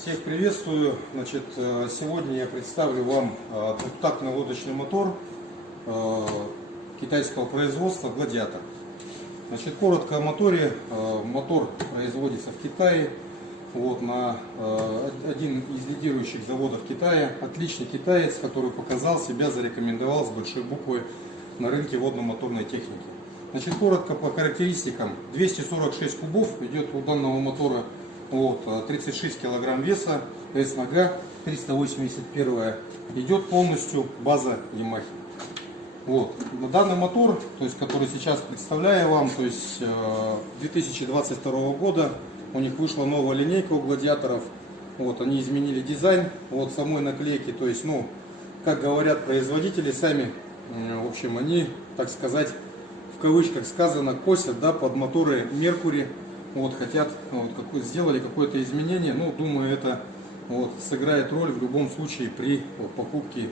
Всех приветствую. Значит, сегодня я представлю вам двухтактный лодочный мотор китайского производства «Гладиатор». Значит, коротко о моторе. Мотор производится в Китае. Один из лидирующих заводов Китая. Отличный китаец, который показал себя, зарекомендовал с большой буквы на рынке водно-моторной техники. Значит, коротко по характеристикам. 246 кубов идет у данного мотора. 36 килограмм веса, S-нога, 381 идет полностью база Yamaha. На данный мотор, который сейчас представляю вам, 2022 года у них вышла новая линейка у гладиаторов. Они изменили дизайн самой наклейки, как говорят производители сами, в общем, они, так сказать, в кавычках сказано, косят под моторы Mercury. Хотят, сделали какое-то изменение, думаю, это сыграет роль в любом случае при покупке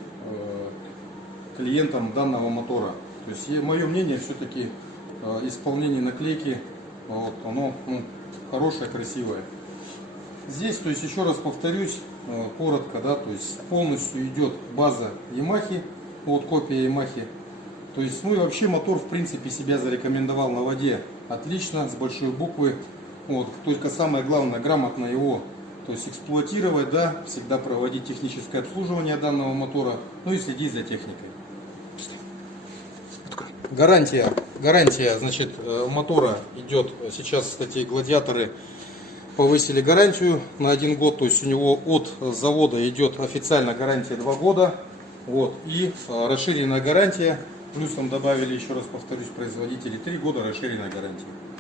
клиентам данного мотора. То есть, мое мнение, все-таки исполнение наклейки, оно хорошее, красивое. Здесь, еще раз повторюсь, коротко, полностью идет база Yamaha, копия Yamaha. И вообще мотор, в принципе, себя зарекомендовал на воде отлично, с большой буквы. Только самое главное, грамотно его эксплуатировать, всегда проводить техническое обслуживание данного мотора, и следить за техникой. Гарантия, значит, мотора идет. Сейчас, кстати, гладиаторы повысили гарантию на 1 год, то есть у него от завода идет официально гарантия 2 года, и расширенная гарантия. Плюс там добавили, еще раз повторюсь, производители 3 года расширенной гарантии.